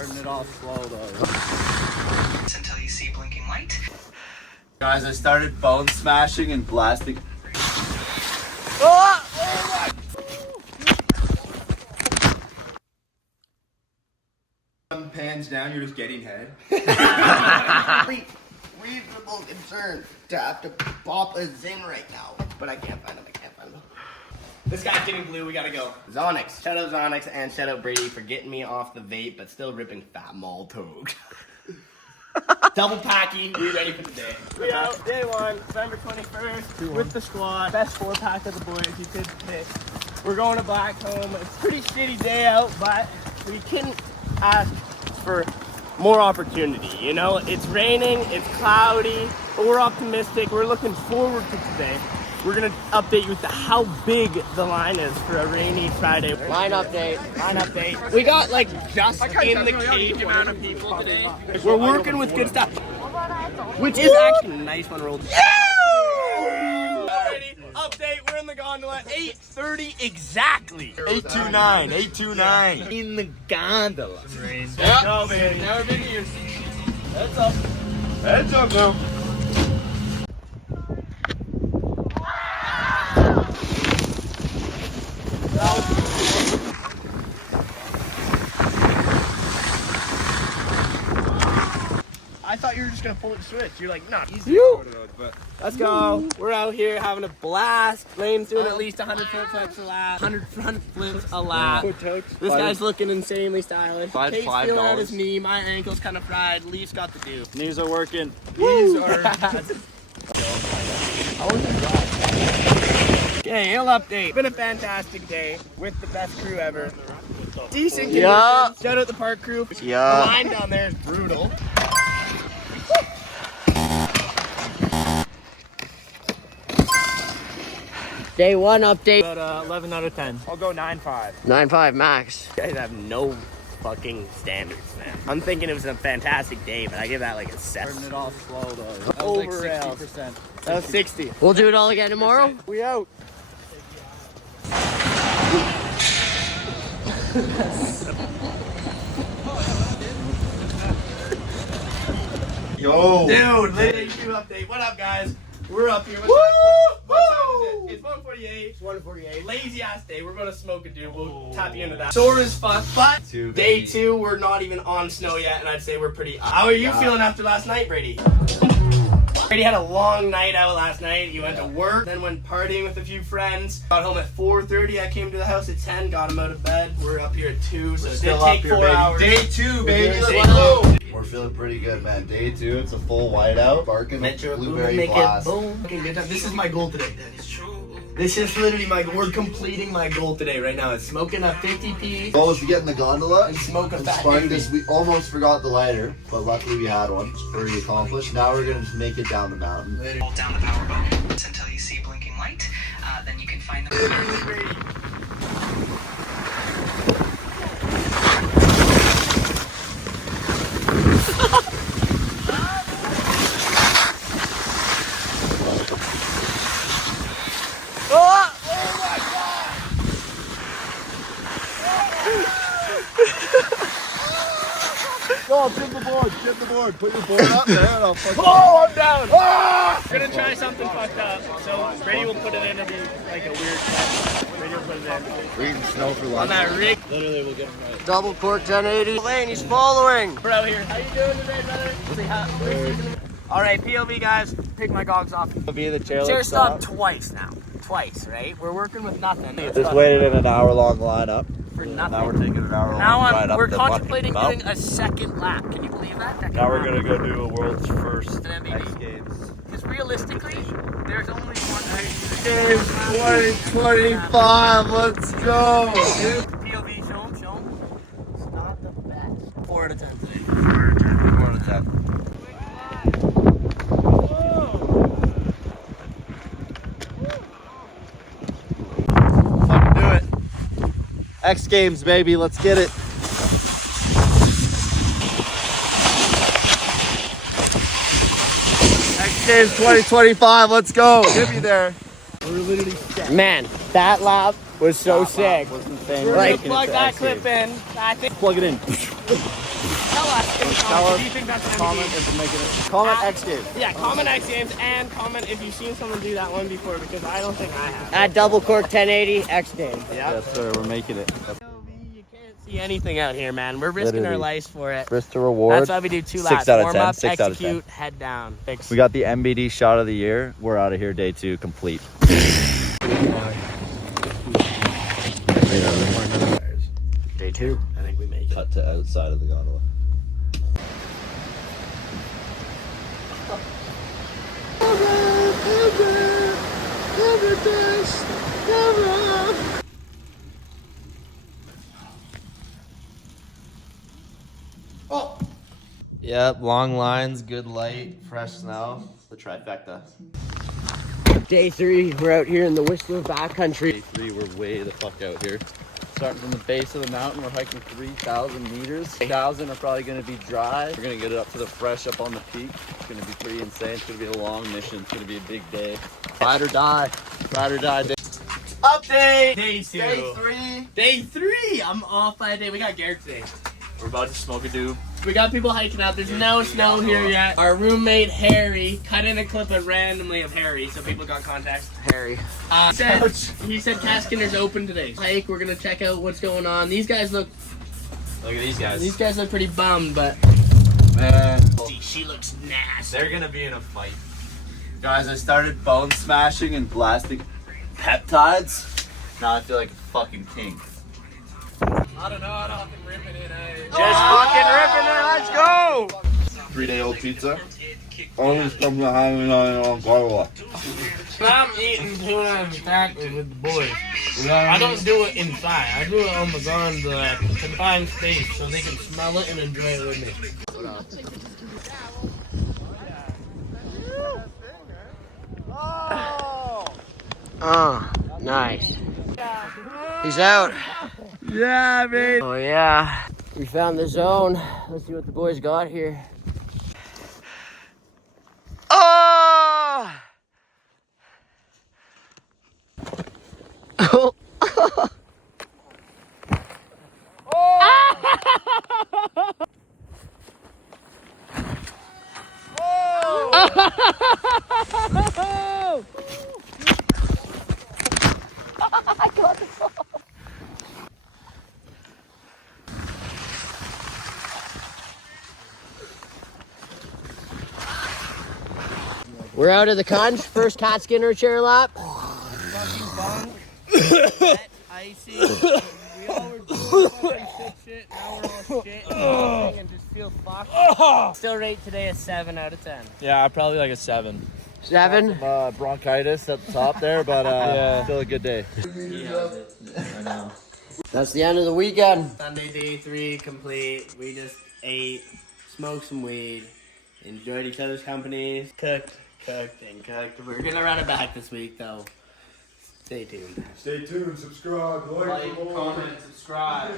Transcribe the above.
Turn it off slow though. Until you see blinking light. Guys, I started bone smashing and blasting. Pans down, you're just getting head. Reasonable concern to have to pop a Zin right now, but I can't find him. This guy's getting blue, we gotta go. Zonics. Shout out Zonics and shout out Brady for getting me off the vape, but still ripping fat mall toad. Double packy, we ready for the day. We out, day one, December 21st, with the squad. Best 4-pack of the boys, you could pick. We're going to Blackcomb. It's a pretty shitty day out, but we couldn't ask for more opportunity, you know? It's raining, it's cloudy, but we're optimistic. We're looking forward to today. We're gonna update you with how big the line is for a rainy Friday. Line update. We got like just in the cage amount of people today. We're working with good stuff, which is actually a nice one rolled. Alrighty, update. We're in the gondola. 8:30 exactly. 829. In the gondola. Yeah. Go, baby. Never been here. Heads up. Heads up now. I thought you were just gonna pull the switch. You're like, nah, easy. Let's go. We're out here having a blast. Lane's doing at least 100 front flips a lap. 100 front flips a lap. This guy's looking insanely stylish. Kate's feeling out his knee. My ankle's kind of fried. Leaf's got the do. Knees are working. Knees are. Okay, hill update. Been a fantastic day with the best crew ever. Decent conditions. Yeah. Shout out the park crew. Yeah. The line down there is brutal. Day one update. About 11 out of 10. I'll go 9.5. 9.5 max. You guys have no fucking standards, man. I'm thinking it was a fantastic day, but I give that like a 7. Turn it off slow though. That was Over like rails. 60%. That was 60. We'll do it all again tomorrow. We out. Yo. Dude, literally update. What up, guys? We're up here. What time is it? It's 1:48. It's 1:48. Lazy ass day. We're gonna smoke a dude. We'll tap you into that. Sore as fuck, but day 2, we're not even on snow yet, and I'd say we're pretty. How are you feeling after last night, Brady? Brady had a long night out last night. He went to work, then went partying with a few friends. Got home at 4:30. I came to the house at 10. Got him out of bed. We're up here at 2, so it did take 4 hours. Day 2, baby. Day Let's go. We're feeling pretty good, man. Day 2, it's a full whiteout. Barking Metro blueberry make blast. it boom. Okay, good time. This is my goal today. This is literally my goal. We're completing my goal today right now. It's smoking a 50p. Goal was to get in the gondola and smoke a and fat spark doobie. this. We almost forgot the lighter, but luckily we had one. It's pretty accomplished. Now we're gonna just make it down the mountain. Hold down the power button until you see blinking light. Then you can find the. Go, tip the board, put your board up there and I'll fucking... Oh, I'm down. We're gonna try something fucked up. So Brady will put it in. It'll be like a weird cut. Brady will put it in. We're eating snow for On lunch. that rig. Literally, we'll get him right. Double cork 1080. Lane, he's following. We're out here. How you doing today, brother? Say hi. All right, POV guys. Take my goggles off. Be the chair. Chair stop twice now. Twice, right? We're working with nothing. Just waited in an hour-long lineup. For nothing. Now we're taking an hour-long Now ride up we're to contemplating Blackcomb. doing a second lap. Can you believe that? Now we're gonna go do a world's first An MBB. X Games. Because realistically, there's only one night. Games 2025, let's go! POV, show him. It's not the best. 4 out of 10 today. 4 out of 10. Fucking do it. X Games, baby, let's get it. X Games 2025, let's go. Get me there. We're literally set. Man, that lap was so sick. Was insane. We're Like, gonna plug that clip in. I think. plug it in. Tell us, do you think that's an comment MVP? if we're making it. Comment X Games. Yeah, comment X Games and comment if you've seen someone do that one before because I don't think I have. At double cork 1080 X Games. Yeah. Yes, sir. We're making it. You can't see anything out here, man. We're risking our Literally. lives for it. Risk to reward. That's why we do 2 6 laps. out of Warm 10, up, 6 out of 10. execute, head down. Fix. We got the MBD shot of the year. We're out of here. Day 2 complete. Day 2. I think we make it. Cut to outside of the gondola. Yep, long lines, good light, fresh snow. The trifecta. Day 3, we're out here in the Whistler backcountry. Day 3, we're way the fuck out here. Starting from the base of the mountain, we're hiking 3,000 meters. 1,000 are probably going to be dry. We're going to get it up to the fresh up on the peak. It's going to be pretty insane. It's going to be a long mission. It's going to be a big day. Ride or die. Ride or die day. Update! Day 2. Day 3. Day 3! I'm off by a day. We got Garrett today. We're about to smoke a doob. We got people hiking out. There's no snow here yet. Our roommate Harry cut in a clip randomly of Harry, so people got context. Harry. He said Caskinder's open today. Hike. We're gonna check out what's going on. These guys look. Look at these guys. These guys look pretty bummed, but Man. she looks nasty. They're gonna be in a fight. Guys, I started bone smashing and blasting peptides. Now I feel like a fucking king. I don't know. I don't fucking ripping it. Just fucking ripping it. Let's go. 3-day-old pizza. Always comes to hanging on gondola. I'm eating tuna and tacos with the boys. I don't do it inside. I do it on the confined space so they can smell it and enjoy it with me. Oh, nice. He's out. Yeah, man. Oh yeah. We found the zone. Let's see what the boys got here. Oh! We're out of the conch. First cat skinner chair lap. Fucking bunk. Icy. We all were doing fucking sick shit. Now we're all shit and just feel fucked. Still rate today a 7 out of 10. Yeah, probably like a 7. 7? Bronchitis at the top there, but Yeah. still a good day. That's the end of the weekend. Sunday day 3 complete. We just ate, smoked some weed, enjoyed each other's companies, cooked. We're gonna run it back this week though. Stay tuned. Stay tuned, subscribe, like, Comment, subscribe.